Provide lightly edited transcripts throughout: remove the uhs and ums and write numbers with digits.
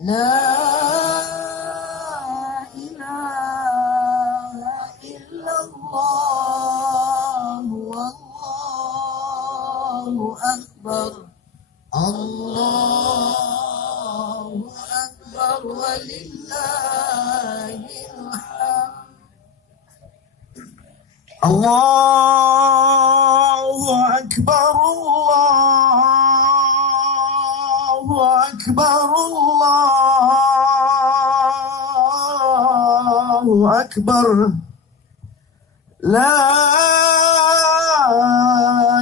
La ilaha illallah wallahu akbar. Allahu akbar walillahil hamd. Allahu akbar, Allahu akbar, Allahu akbar. La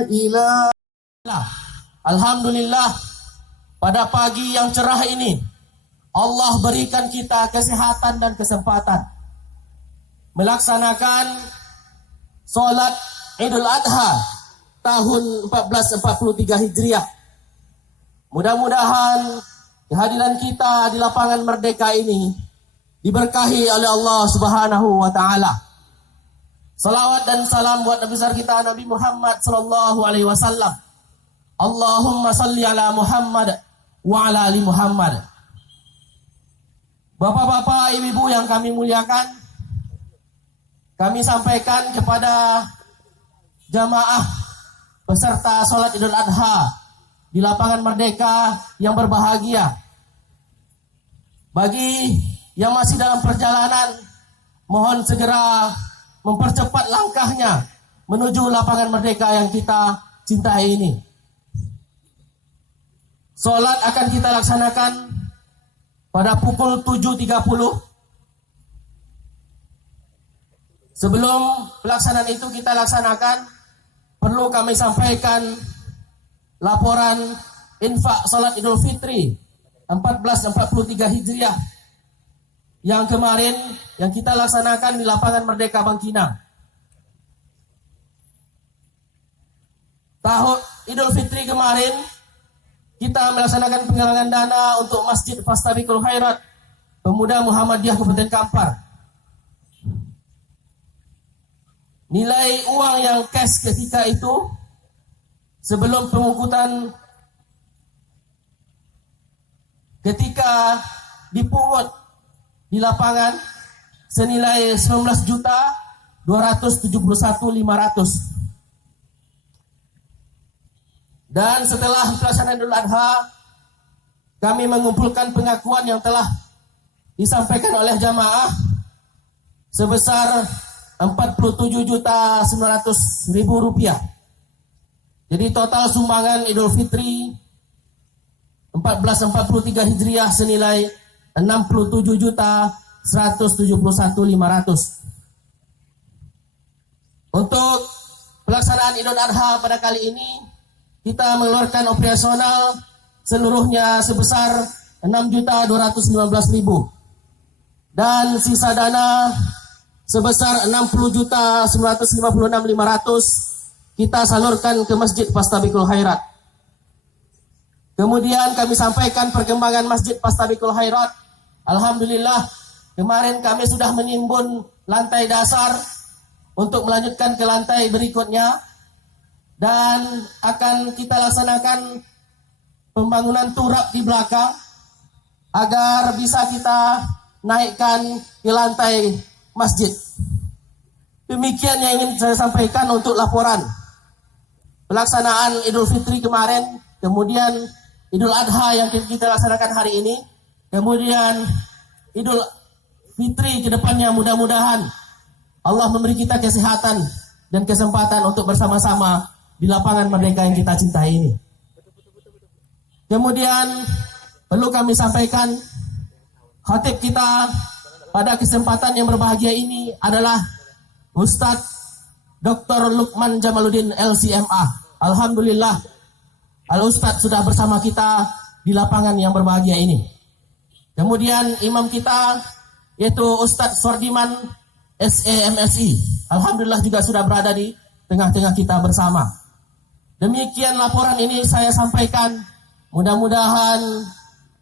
ilaha. Alhamdulillah, pada pagi yang cerah ini Allah berikan kita kesehatan dan kesempatan melaksanakan sholat Idul Adha tahun 1443 Hijriah. Mudah-mudahan kehadiran kita di lapangan Merdeka ini diberkahi oleh Allah Subhanahu wa taala. Salawat dan salam buat Nabi besar kita Nabi Muhammad sallallahu alaihi wasallam. Allahumma salli ala Muhammad wa ala ali Muhammad. Bapak-bapak, ibu-ibu yang kami muliakan, kami sampaikan kepada jamaah peserta sholat Idul Adha di lapangan Merdeka yang berbahagia. Bagi yang masih dalam perjalanan, mohon segera mempercepat langkahnya menuju lapangan Merdeka yang kita cintai ini. Sholat akan kita laksanakan pada pukul 7.30. Sebelum pelaksanaan itu kita laksanakan, perlu kami sampaikan laporan infak sholat Idul Fitri 1443 Hijriah yang kemarin yang kita laksanakan di lapangan Merdeka Bangkinang. Tahun Idul Fitri kemarin kita melaksanakan penggalangan dana untuk Masjid Fastabiqul Khairat Pemuda Muhammadiyah Kabupaten Kampar. Nilai uang yang cash ketika itu sebelum pemungutan, ketika dipungut di lapangan senilai 19.271.500. Dan setelah pelaksanaan Idul Adha, kami mengumpulkan pengakuan yang telah disampaikan oleh jamaah sebesar 47.900.000 rupiah. Jadi total sumbangan Idul Fitri 1443 Hijriah senilai 67.171.500. Untuk pelaksanaan Idul Adha pada kali ini, kita mengeluarkan operasional seluruhnya sebesar 6.219.000 dan sisa dana sebesar 60.956.500 kita salurkan ke Masjid Fastabiqul Khairat. Kemudian kami sampaikan perkembangan Masjid Fastabiqul Khairat. Alhamdulillah, kemarin kami sudah menimbun lantai dasar untuk melanjutkan ke lantai berikutnya. Dan akan kita laksanakan pembangunan turap di belakang agar bisa kita naikkan ke lantai masjid. Demikian yang ingin saya sampaikan untuk laporan pelaksanaan Idul Fitri kemarin, kemudian Idul Adha yang kita laksanakan hari ini, kemudian Idul Fitri ke depannya mudah-mudahan Allah memberi kita kesehatan dan kesempatan untuk bersama-sama di lapangan Merdeka yang kita cintai ini. Kemudian perlu kami sampaikan, khatib kita pada kesempatan yang berbahagia ini adalah Ustadz Dr. Lukman Jamaluddin LCMA. Alhamdulillah, Al-Ustadz sudah bersama kita di lapangan yang berbahagia ini. Kemudian imam kita yaitu Ustadz Sordiman SEMSI. Alhamdulillah juga sudah berada di tengah-tengah kita bersama. Demikian laporan ini saya sampaikan. Mudah-mudahan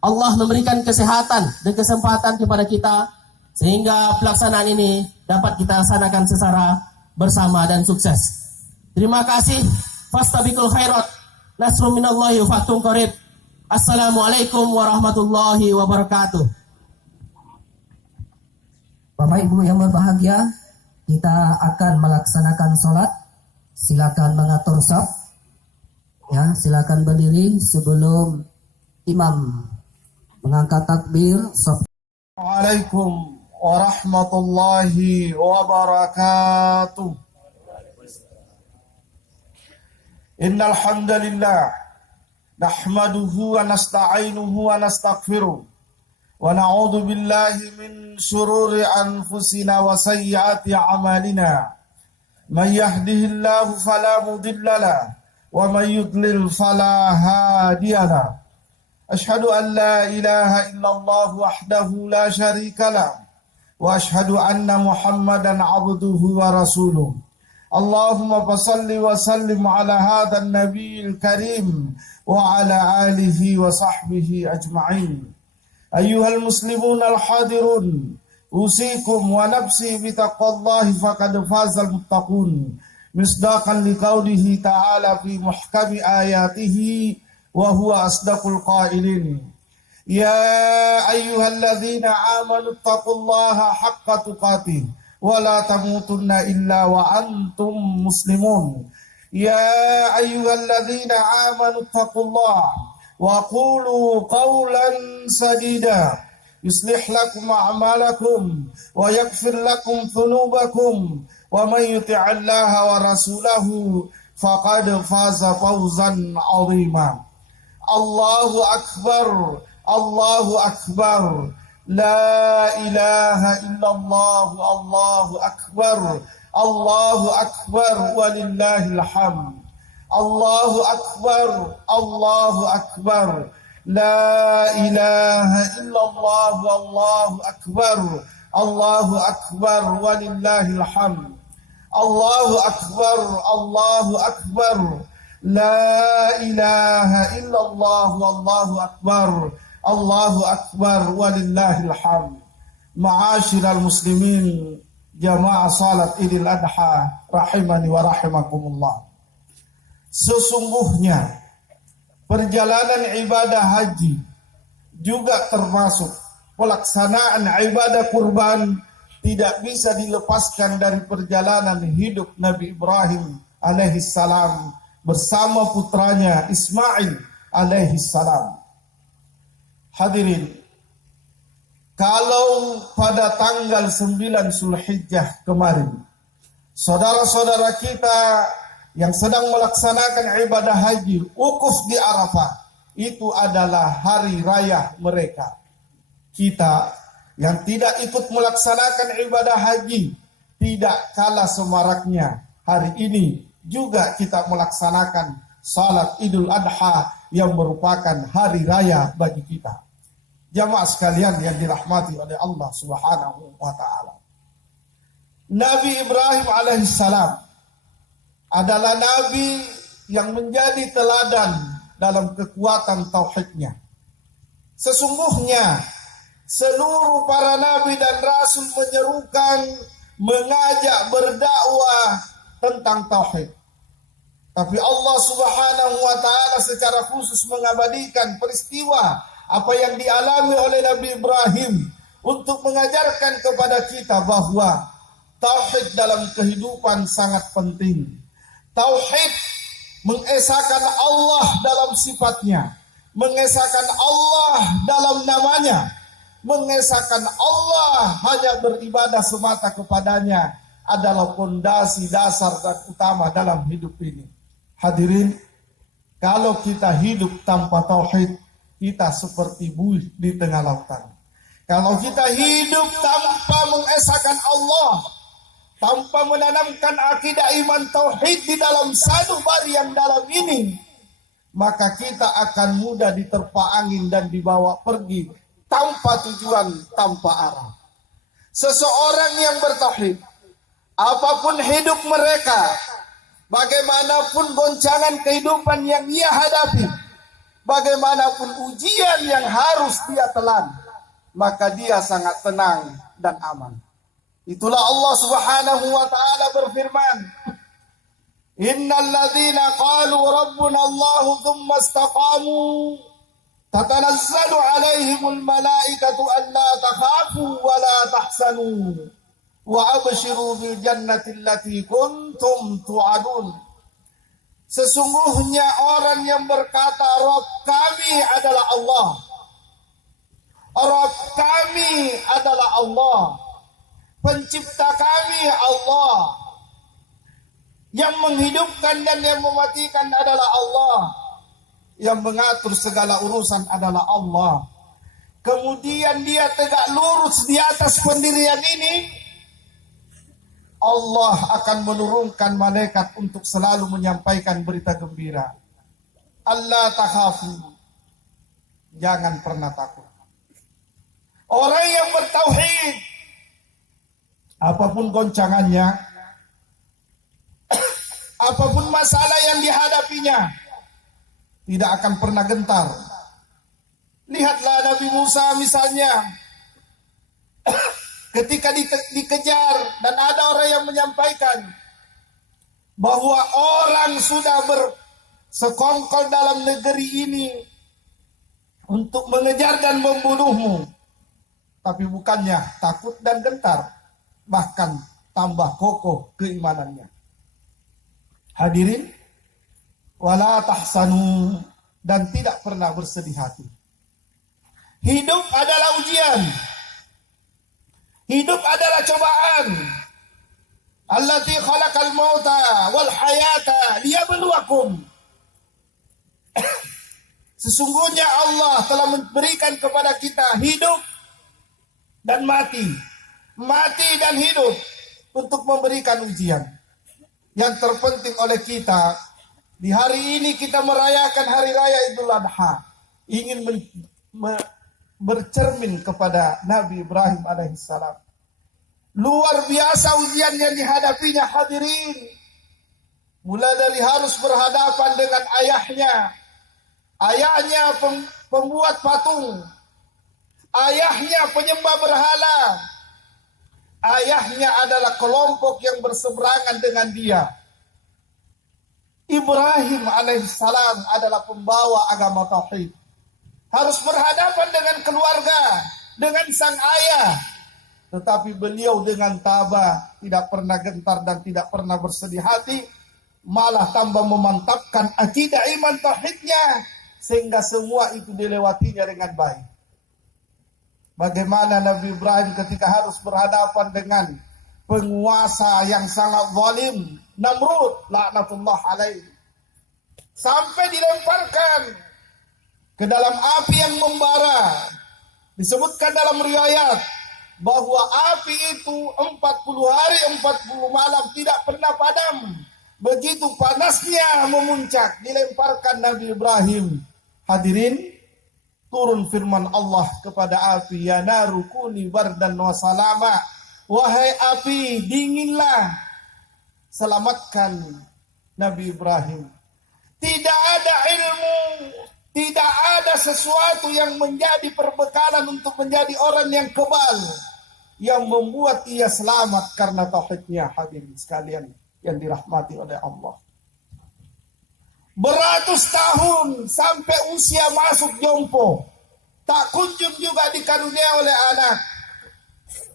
Allah memberikan kesehatan dan kesempatan kepada kita sehingga pelaksanaan ini dapat kita laksanakan secara bersama dan sukses. Terima kasih. Fastabiqul khairat. Nasrun minallahi wa fathun qarib. Assalamualaikum warahmatullahi wabarakatuh. Bapak Ibu yang berbahagia, kita akan melaksanakan sholat. Silakan mengatur shaf. Ya, silakan berdiri sebelum imam mengangkat takbir. Assalamualaikum warahmatullahi wabarakatuh. Innal hamdalillah nahmaduhu wa nasta'inuhu wa nastaghfiruh wa na'udzu billahi min shururi anfusina wa sayyiati a'malina. Man yahdihillahu fala mudilla lahu wa man yudlil fala hadiya lahu. Ashhadu an la ilaha illallah wahdahu la syarika lahu wa ashhadu anna Muhammadan abduhu wa rasuluh. Allahumma fasalli wa sallim ala hadha an-nabiyil karim wa ala alihi wa sahbihi ajma'in. Ayyuhal muslimun al-hadirun, usikum wa nafsi bitaqwallahi faqad fazal muttaqun. Misdaqan liqaulihi ta'ala fi muhkami ayatihi wa huwa asdaqul qailin. Ya ayyuhalladzina amanu taqullaha haqqa tuqatih wa la tamutunna illa wa antum muslimun. Ya ayyuhalladzina amanu taqullaha wa qulu qawlan sadida yuslih lakum a'malakum wa yaghfir lakum dhunubakum wa man yuti'allaha wa rasulahu faqad faza fawzan 'azima. Allahu akbar, Allahu akbar, la ilaha illallah, Allahu akbar, Allahu akbar, walillahil hamd. Allahu akbar, Allahu akbar, la ilaha illallah, Allahu akbar, Allahu akbar, walillahil hamd. Allahu akbar, Allahu akbar, la ilaha illallah, Allahu akbar, Allahu akbar, walillahil hamd. Ma'asyiral muslimin, jamaah salat Idul Adha rahimani wa rahimakumullah. Sesungguhnya perjalanan ibadah haji juga termasuk pelaksanaan ibadah kurban, tidak bisa dilepaskan dari perjalanan hidup Nabi Ibrahim alaihissalam bersama putranya Ismail alaihissalam. Hadirin, kalau pada tanggal 9 Zulhijjah kemarin, saudara-saudara kita yang sedang melaksanakan ibadah haji wukuf di Arafah, itu adalah hari raya mereka. Kita yang tidak ikut melaksanakan ibadah haji, tidak kalah semaraknya, hari ini juga kita melaksanakan salat Idul Adha yang merupakan hari raya bagi kita. Jamaah sekalian yang dirahmati oleh Allah Subhanahu wa taala. Nabi Ibrahim alaihissalam adalah nabi yang menjadi teladan dalam kekuatan tauhidnya. Sesungguhnya seluruh para nabi dan rasul menyerukan, mengajak, berdakwah tentang tauhid. Tapi Allah Subhanahu wa taala secara khusus mengabadikan peristiwa apa yang dialami oleh Nabi Ibrahim untuk mengajarkan kepada kita bahwa tauhid dalam kehidupan sangat penting. Tauhid mengesahkan Allah dalam sifatnya, mengesahkan Allah dalam namanya, mengesahkan Allah hanya beribadah semata kepadanya adalah fondasi dasar dan utama dalam hidup ini. Hadirin, kalau kita hidup tanpa tauhid, kita seperti buih di tengah lautan. Kalau kita hidup tanpa mengesahkan Allah, tanpa menanamkan akidah iman tauhid di dalam sanubari yang dalam ini, maka kita akan mudah diterpa angin dan dibawa pergi tanpa tujuan, tanpa arah. Seseorang yang bertauhid, apapun hidup mereka, bagaimanapun goncangan kehidupan yang ia hadapi, bagaimanapun ujian yang harus dia telan, maka dia sangat tenang dan aman. Itulah Allah Subhanahu wa taala berfirman, Innal ladzina qalu rabbuna Allahu tsumma istaqamu tatanazzalu alaihimul malaikatu alla takhafu wa la tahzanu wa abshiru bil jannati allati kuntum tu'adun. Sesungguhnya orang yang berkata Rabb kami adalah Allah, Rabb kami adalah Allah, pencipta kami Allah, yang menghidupkan dan yang mematikan adalah Allah, yang mengatur segala urusan adalah Allah. Kemudian dia tegak lurus di atas pendirian ini, Allah akan menurunkan malaikat untuk selalu menyampaikan berita gembira. Allah takhafu, jangan pernah takut. Orang yang bertauhid, apapun goncangannya, apapun masalah yang dihadapinya, tidak akan pernah gentar. Lihatlah Nabi Musa misalnya, ketika dikejar dan ada orang yang menyampaikan bahwa orang sudah bersekongkol dalam negeri ini untuk mengejar dan membunuhmu, tapi bukannya takut dan gentar, bahkan tambah kokoh keimanannya. Hadirin, wala tahsanu, dan tidak pernah bersedih hati. Hidup adalah ujian. Hidup adalah cobaan. Allati khalaqal mauta wal hayata liyabluwakum. Sesungguhnya Allah telah memberikan kepada kita hidup dan mati, mati dan hidup untuk memberikan ujian. Yang terpenting oleh kita, di hari ini kita merayakan hari raya Idul Adha, ingin bercermin kepada Nabi Ibrahim alaihissalam. Luar biasa ujian yang dihadapinya, hadirin. Mulai dari harus berhadapan dengan ayahnya. Ayahnya pembuat patung. Ayahnya penyembah berhala. Ayahnya adalah kelompok yang berseberangan dengan dia. Ibrahim alaihissalam adalah pembawa agama tauhid. Harus berhadapan dengan keluarga, dengan sang ayah. Tetapi beliau dengan tabah, tidak pernah gentar dan tidak pernah bersedih hati, malah tambah memantapkan akidah iman tauhidnya, sehingga semua itu dilewatinya dengan baik. Bagaimana Nabi Ibrahim ketika harus berhadapan dengan penguasa yang sangat zalim, Namrud, laknatullah alaihi, sampai dilemparkan ke dalam api yang membara. Disebutkan dalam riwayat bahwa api itu 40 hari 40 malam tidak pernah padam. Begitu panasnya memuncak, dilemparkan Nabi Ibrahim. Hadirin, turun firman Allah kepada api, ya naru kuni bardan wa salama. Wahai api, dinginlah, selamatkan Nabi Ibrahim. Tidak ada ilmu, tidak ada sesuatu yang menjadi perbekalan untuk menjadi orang yang kebal, yang membuat ia selamat karena tauhidnya. Hadirin sekalian yang dirahmati oleh Allah. Beratus tahun sampai usia masuk jompo, tak kunjung juga dikarunia oleh anak.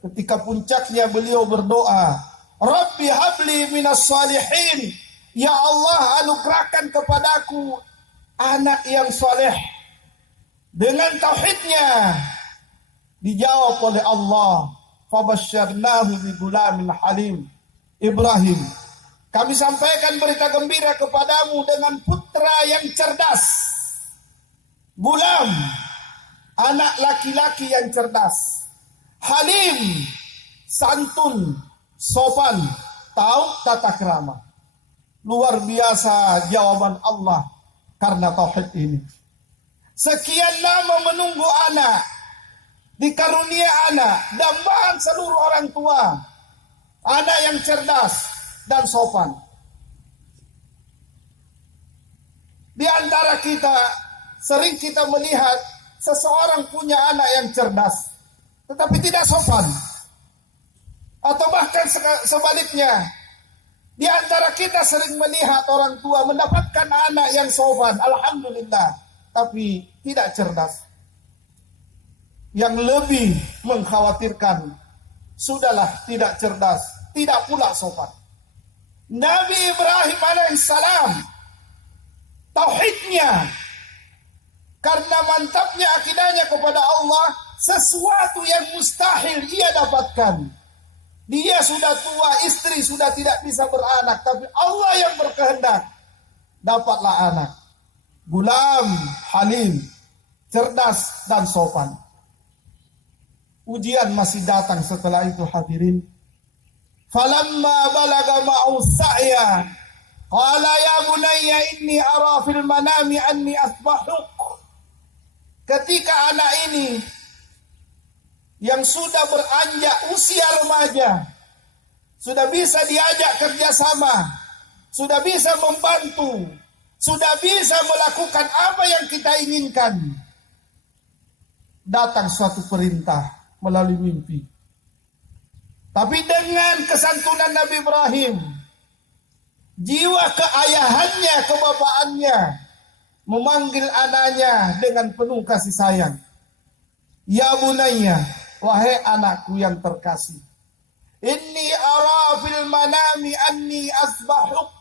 Ketika puncaknya beliau berdoa, Rabbi habli minas salihin, ya Allah anugerahkan kepadaku anak yang soleh. Dengan tauhidnya dijawab oleh Allah, fabasyarnahu bi gulamin halim. Ibrahim, kami sampaikan berita gembira kepadamu dengan putra yang cerdas. Gulam, anak laki-laki yang cerdas. Halim, santun, sopan, tahu tata krama. Luar biasa jawaban Allah karena tauhid ini. Sekian lama menunggu anak, dikarunia anak, dambaan seluruh orang tua, anak yang cerdas dan sopan. Di antara kita, sering kita melihat seseorang punya anak yang cerdas, tetapi tidak sopan. Atau bahkan sebaliknya, di antara kita sering melihat orang tua mendapatkan anak yang sopan, alhamdulillah. tapi tidak cerdas. Yang lebih mengkhawatirkan, sudahlah tidak cerdas, tidak pula sopan. Nabi Ibrahim alaihissalam, tauhidnya, karena mantapnya akidahnya kepada Allah, sesuatu yang mustahil ia dapatkan. Dia sudah tua, istri sudah tidak bisa beranak, tapi Allah yang berkehendak, dapatlah anak. Gulam, halim, cerdas dan sopan. Ujian masih datang setelah itu, hadirin. Falamma balaga ma'u sa'ya qala ya bunayya inni ara fil manami anni asbahuk. Ketika anak ini yang sudah beranjak usia remaja, sudah bisa diajak kerjasama, sudah bisa membantu, sudah bisa melakukan apa yang kita inginkan, datang suatu perintah melalui mimpi. Tapi dengan kesantunan Nabi Ibrahim, jiwa keayahannya, kebapaannya, memanggil anaknya dengan penuh kasih sayang. Ya bunayya, wahai anakku yang terkasih, inni ara fil manami anni asbahuk.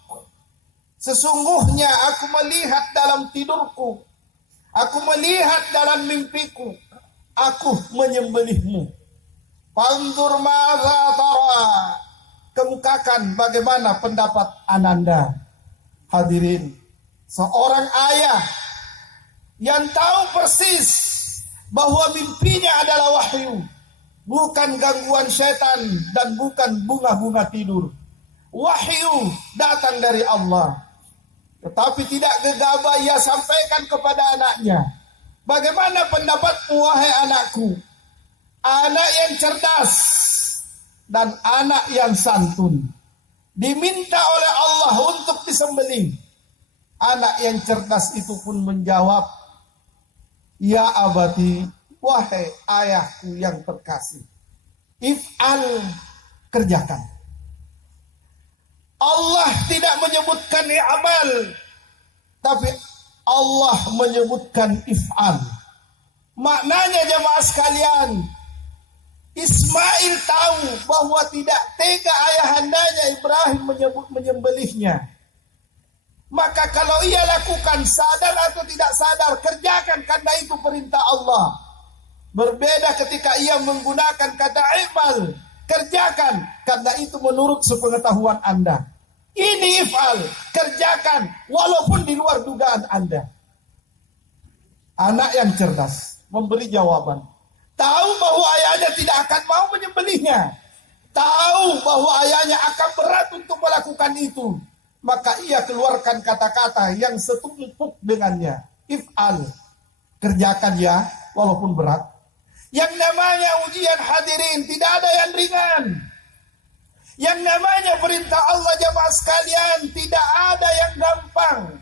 Sesungguhnya aku melihat dalam tidurku, aku melihat dalam mimpiku, aku menyembelihmu. Fanzur madza tara. Kemukakan bagaimana pendapat Ananda. Hadirin, seorang ayah yang tahu persis bahwa mimpinya adalah wahyu, bukan gangguan setan dan bukan bunga-bunga tidur. Wahyu datang dari Allah. Tetapi tidak gegabah ia sampaikan kepada anaknya. Bagaimana pendapatmu wahai anakku? Anak yang cerdas dan anak yang santun diminta oleh Allah untuk disembelih. Anak yang cerdas itu pun menjawab, ya abati, wahai ayahku yang terkasih, if'al, kerjakan. Allah tidak menyebutkan i'mal, tapi Allah menyebutkan if'al. Maknanya jemaah sekalian, Ismail tahu bahwa tidak tega ayahandanya Ibrahim menyembelihnya. Maka kalau ia lakukan, sadar atau tidak sadar, kerjakan karena itu perintah Allah. Berbeda ketika ia menggunakan kata i'mal, kerjakan karena itu menurut sepengetahuan Anda. Ini if'al, kerjakan walaupun di luar dugaan Anda. Anak yang cerdas memberi jawaban. Tahu bahwa ayahnya tidak akan mau menyembelihnya. Tahu bahwa ayahnya akan berat untuk melakukan itu. Maka ia keluarkan kata-kata yang setumpuk dengannya. If'al, kerjakan ya, walaupun berat. Yang namanya ujian, hadirin, tidak ada yang ringan. Yang namanya perintah Allah jemaah sekalian, tidak ada yang gampang.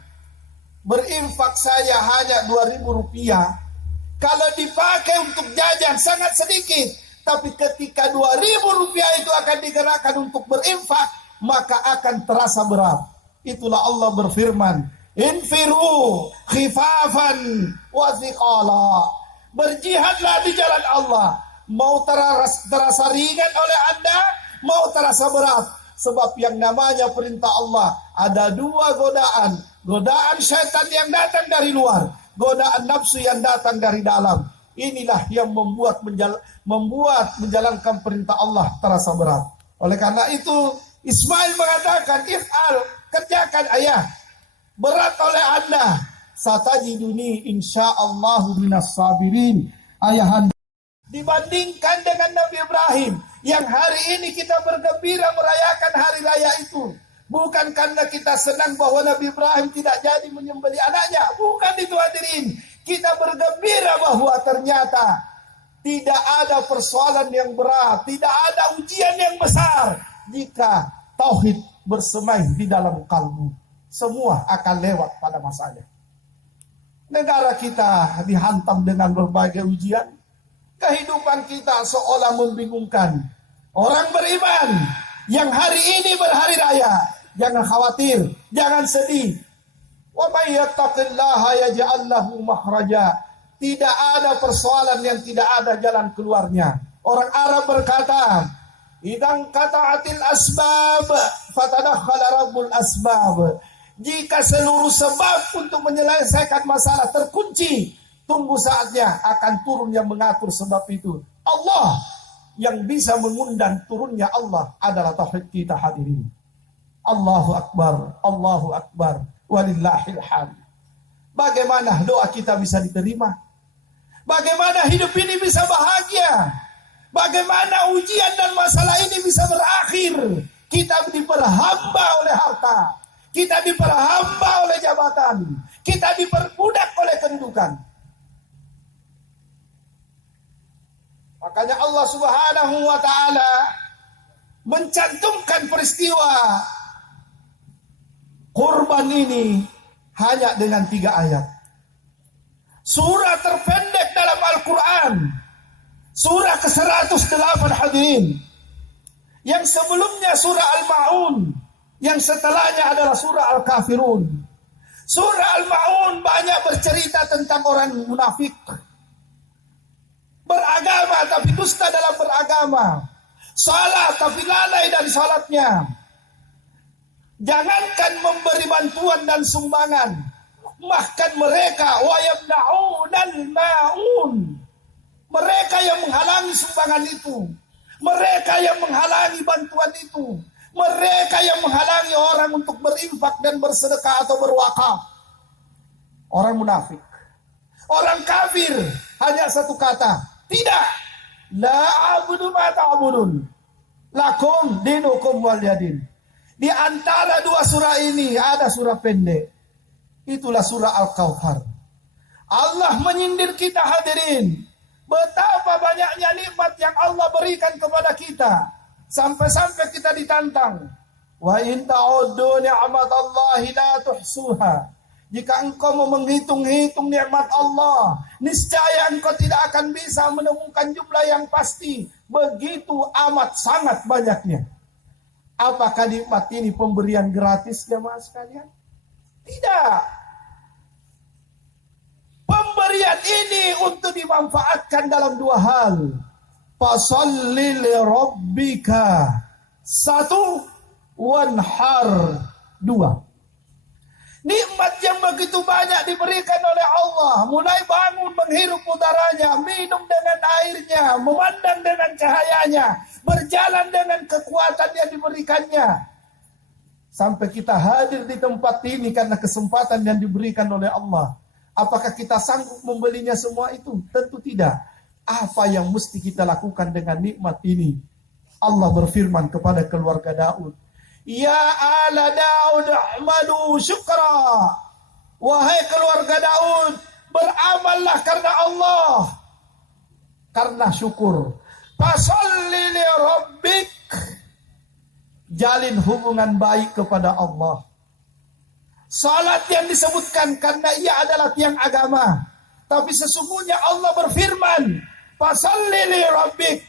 Berinfak saya hanya 2.000 rupiah. Kalau dipakai untuk jajan sangat sedikit. Tapi ketika 2.000 rupiah itu akan digerakkan untuk berinfak, maka akan terasa berat. Itulah Allah berfirman, infiru khifafan wa thiqala. Berjihadlah di jalan Allah. Mau terasa ringan oleh Anda, mau terasa berat. Sebab yang namanya perintah Allah ada dua godaan. Godaan syaitan yang datang dari luar, godaan nafsu yang datang dari dalam. Inilah yang membuat menjalankan perintah Allah terasa berat. Oleh karena itu Ismail mengatakan, if'al, kerjakan ayah. Berat oleh Anda. Satajiduni insyaallahu minas sabirin. Ayahanda. Dibandingkan dengan Nabi Ibrahim, yang hari ini kita bergembira merayakan hari raya itu. Bukan karena kita senang bahwa Nabi Ibrahim tidak jadi menyembelih anaknya. Bukan itu hadirin. Kita bergembira bahwa ternyata tidak ada persoalan yang berat. Tidak ada ujian yang besar. Jika tauhid bersemai di dalam kalbu, semua akan lewat pada masanya. Negara kita dihantam dengan berbagai ujian. Kehidupan kita seolah membingungkan. Orang beriman yang hari ini berhari raya, jangan khawatir, jangan sedih. Wa may yattaqillaha yaj'al lahu makhraja. Tidak ada persoalan yang tidak ada jalan keluarnya. Orang Arab berkata, "Idzan qata'atil asbab fatadakhala rabbul asbab." Jika seluruh sebab untuk menyelesaikan masalah terkunci, tunggu saatnya akan turun yang mengatur sebab itu. Allah yang bisa mengundang turunnya Allah adalah tauhid kita hadirin. Allahu Akbar, Allahu Akbar, walillahil hamd. Bagaimana doa kita bisa diterima? Bagaimana hidup ini bisa bahagia? Bagaimana ujian dan masalah ini bisa berakhir? Kita diperhamba oleh harta, kita diperhamba oleh jabatan, kita diperbudak oleh kedudukan. Makanya Allah Subhanahu wa taala mencantumkan peristiwa kurban ini hanya dengan 3 ayat. Surah terpendek dalam Al-Quran, surah ke-108 hadirin. Yang sebelumnya surah Al-Ma'un, yang setelahnya adalah surah Al-Kafirun. Surah Al-Ma'un banyak bercerita tentang orang munafik, beragama tapi dusta dalam beragama, salat tapi lalai dari salatnya. Jangankan memberi bantuan dan sumbangan, bahkan mereka wa yamna'unal ma'un, mereka yang menghalangi sumbangan itu, mereka yang menghalangi bantuan itu, mereka yang menghalangi orang untuk berinfak dan bersedekah atau berwakaf. Orang munafik, orang kafir, hanya satu kata, tidak. La a'budu ma ta'budun, lakum dinukum waliyadin. Di antara 2 surah ini ada surah pendek. Itulah surah Al-Kautsar. Allah menyindir kita hadirin. Betapa banyaknya nikmat yang Allah berikan kepada kita. Sampai-sampai kita ditantang. Wa in ta'uddu ni'matallahi la tuhsuha. Jika engkau mau menghitung-hitung nikmat Allah, niscaya engkau tidak akan bisa menemukan jumlah yang pasti. Begitu amat sangat banyaknya. Apakah nikmat ini pemberian gratis jemaah sekalian? Tidak. Pemberian ini untuk dimanfaatkan dalam 2 hal. Fasholli li rabbika, 1, wanhar, 2. Nikmat yang begitu banyak diberikan oleh Allah, mulai bangun menghirup udaranya, minum dengan airnya, memandang dengan cahayanya, berjalan dengan kekuatan yang diberikannya, sampai kita hadir di tempat ini karena kesempatan yang diberikan oleh Allah. Apakah kita sanggup membelinya semua itu? Tentu tidak. Apa yang mesti kita lakukan dengan nikmat ini? Allah berfirman kepada keluarga Daud, Ya ala Daud a'malu syukra. Wahai keluarga Daud, beramallah karena Allah, karena syukur. Fasholli li rabbik, jalin hubungan baik kepada Allah. Salat yang disebutkan karena ia adalah tiang agama, tapi sesungguhnya Allah berfirman, fasholli li rabbik,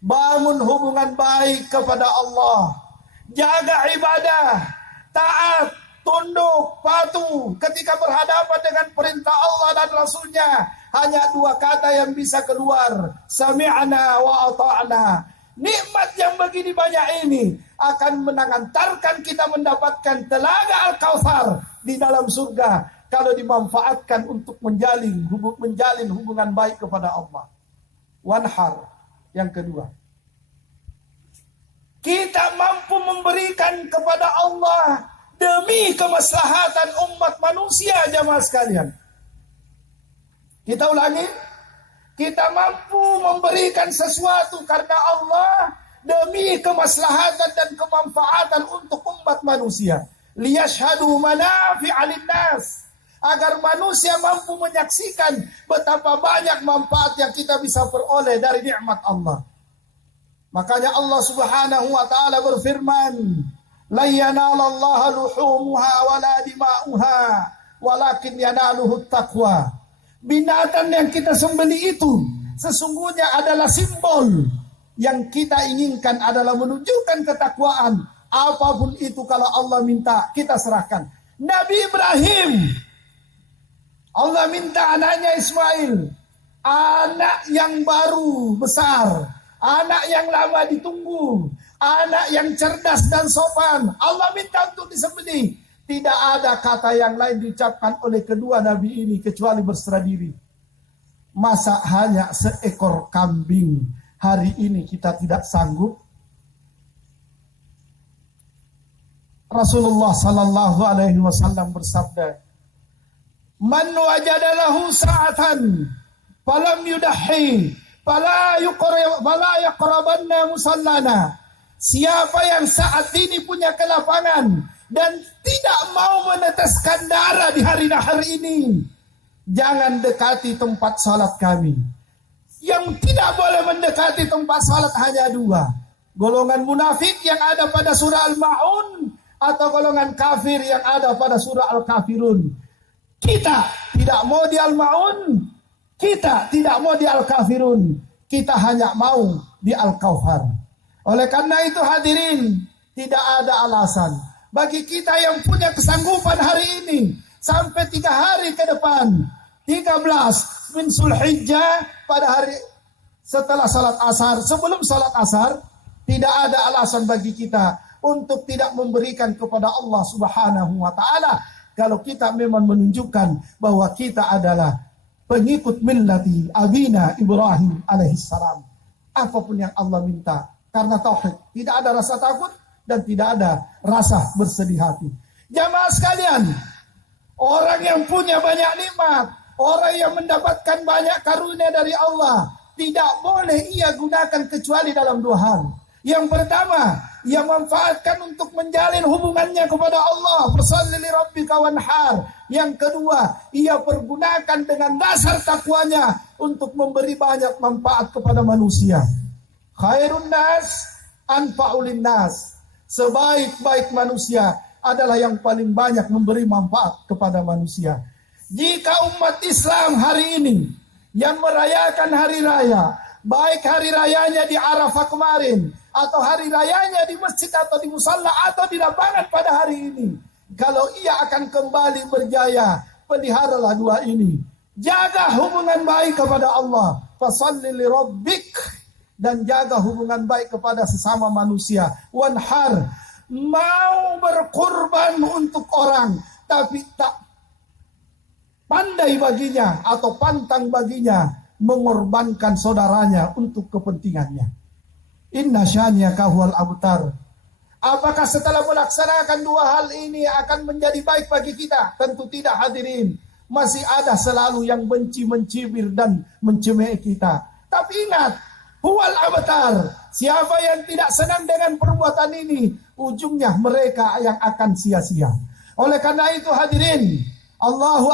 bangun hubungan baik kepada Allah. Jaga ibadah, taat, tunduk, patuh ketika berhadapan dengan perintah Allah dan Rasulnya. Hanya 2 kata yang bisa keluar, sami'na wa ata'na. Nikmat yang begini banyak ini akan mengantarkan kita mendapatkan telaga Al-Kautsar di dalam surga kalau dimanfaatkan untuk menjalin hubungan baik kepada Allah. Wanhar, yang kedua, kita mampu memberikan kepada Allah demi kemaslahatan umat manusia jamaah sekalian. Kita ulangi. Kita mampu memberikan sesuatu karena Allah demi kemaslahatan dan kemanfaatan untuk umat manusia. Liyashhadu manafi'a linnas. Agar manusia mampu menyaksikan betapa banyak manfaat yang kita bisa peroleh dari nikmat Allah. Makanya Allah Subhanahu wa taala berfirman, "La yanalallaha luhumuha wala dima'uha, walakin yanaluhu taqwa." Binatang yang kita sembelih itu sesungguhnya adalah simbol yang kita inginkan adalah menunjukkan ketakwaan. Apapun itu kalau Allah minta, kita serahkan. Nabi Ibrahim, Allah minta anaknya Ismail, anak yang baru besar, anak yang lama ditunggu, anak yang cerdas dan sopan. Allah minta untuk disembelih. Tidak ada kata yang lain diucapkan oleh kedua nabi ini kecuali berserah diri. Masa hanya seekor kambing hari ini kita tidak sanggup? Rasulullah sallallahu alaihi wasallam bersabda, "Man wajada lahu sa'atan falam yudahi fala yaqrabanna musallana." Siapa yang saat ini punya kelapangan dan tidak mau meneteskan darah di hari ini, jangan dekati tempat salat kami. Yang tidak boleh mendekati tempat salat hanya dua: golongan munafik yang ada pada surah Al-Ma'un, atau golongan kafir yang ada pada surah Al-Kafirun. Kita tidak mau di Al-Ma'un, kita tidak mau di Al-Kafirun, kita hanya mau di Al-Kautsar. Oleh karena itu hadirin, tidak ada alasan bagi kita yang punya kesanggupan hari ini sampai 3 hari ke depan, 13 min Zulhijjah, pada hari setelah salat asar, sebelum salat asar, tidak ada alasan bagi kita untuk tidak memberikan kepada Allah Subhanahu wa taala kalau kita memang menunjukkan bahwa kita adalah pengikut millati abina Ibrahim alaihissalam. Apapun yang Allah minta, karena tauhid, tidak ada rasa takut dan tidak ada rasa bersedih hati. Jamaah sekalian, orang yang punya banyak nikmat, orang yang mendapatkan banyak karunia dari Allah, tidak boleh ia gunakan kecuali dalam 2 hal. Yang pertama, ia manfaatkan untuk menjalin hubungannya kepada Allah. Fasholli li rabbika wanhar. Yang kedua, ia pergunakan dengan dasar takwanya untuk memberi banyak manfaat kepada manusia. Khairun nas anfa'ulin nas. Sebaik-baik manusia adalah yang paling banyak memberi manfaat kepada manusia. Jika umat Islam hari ini yang merayakan hari raya, baik hari rayanya di Arafah kemarin, atau hari rayanya di masjid atau di musalla atau di lapangan pada hari ini, kalau ia akan kembali berjaya, peliharalah 2 ini. Jaga hubungan baik kepada Allah, fasholli li rabbik, dan jaga hubungan baik kepada sesama manusia. Wanhar, mau berkorban untuk orang tapi tak pandai baginya atau pantang baginya mengorbankan saudaranya untuk kepentingannya. Inna syani'aka huwal abtar. Apakah setelah melaksanakan 2 hal ini akan menjadi baik bagi kita? Tentu tidak hadirin. Masih ada selalu yang benci, mencibir dan mencemooh kita. Tapi ingat, huwal abtar. Siapa yang tidak senang dengan perbuatan ini, ujungnya mereka yang akan sia-sia. Oleh karena itu hadirin, Allahu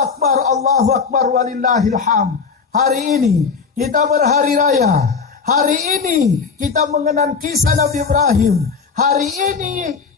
Akbar walillahil hamd. Hari ini kita berhari raya. Hari ini kita mengenang kisah Nabi Ibrahim. Hari ini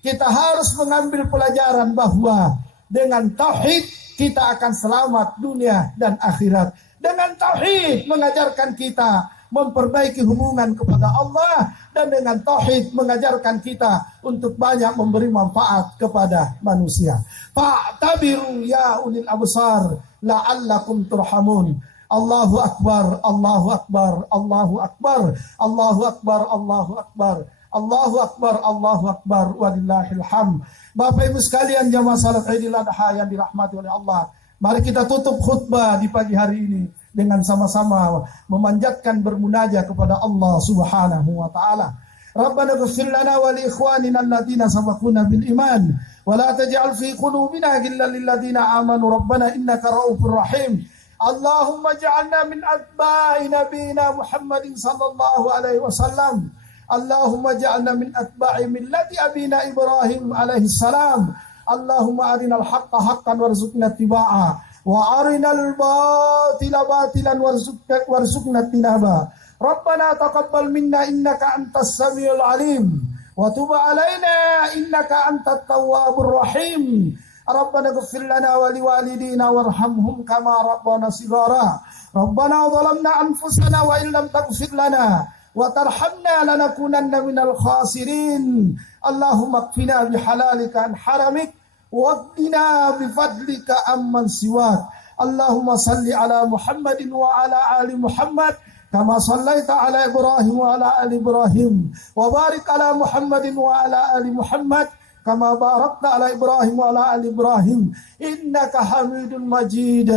kita harus mengambil pelajaran bahwa dengan tauhid kita akan selamat dunia dan akhirat. Dengan tauhid mengajarkan kita memperbaiki hubungan kepada Allah, dan dengan tauhid mengajarkan kita untuk banyak memberi manfaat kepada manusia. Fa'tabiru ya ulil absar la'allakum turhamun. Allahu Akbar, Allahu Akbar, Allahu Akbar, Allahu Akbar, Allahu Akbar, Allahu Akbar, Allahu Akbar, walillahil hamd. Bapak Ibu sekalian, jamaah salat Idul Adha yang dirahmati oleh Allah, mari kita tutup khutbah di pagi hari ini dengan sama-sama memanjatkan bermunajat kepada Allah Subhanahu wa taala. Rabbana ighfir lana wa li ikhwanina alladziina sabaquna bil iman wa la taj'al fi qulubina ghillan lil ladziina amanu rabbana innaka ra'ufur rahim. Allahumma ja'alna min atba'i nabiyina Muhammadin sallallahu alaihi wasallam. Allahumma ja'alna min atba'i millati abina Ibrahim alaihi salam. Allahumma arinal haqqa haqqan warzuqna ittiba'a wa arinal batila batilan warzuqna tinaba. Rabbana taqabbal minna innaka antas samiul alim wa tub alaina innaka antat tawwabur rahim. Rabbana ighfir lana wa liwalidina warhamhum kama rabbana shighara. Rabbana zalamna anfusana wa illam taghfir lana wa tarhamna lanakunanna minal khasirin. Allahumma qfina bihalalika an haramik وقنا بفضلك عمن سواك اللهم صل على محمد وعلى آل محمد كما صليت على إبراهيم وعلى آل إبراهيم وبارك على محمد وعلى آل محمد كما باركت على إبراهيم وعلى آل إبراهيم إنك حميد مجيد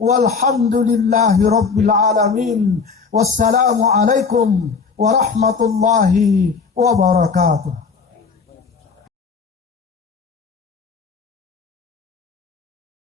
والحمد لله رب العالمين والسلام عليكم ورحمة الله وبركاته.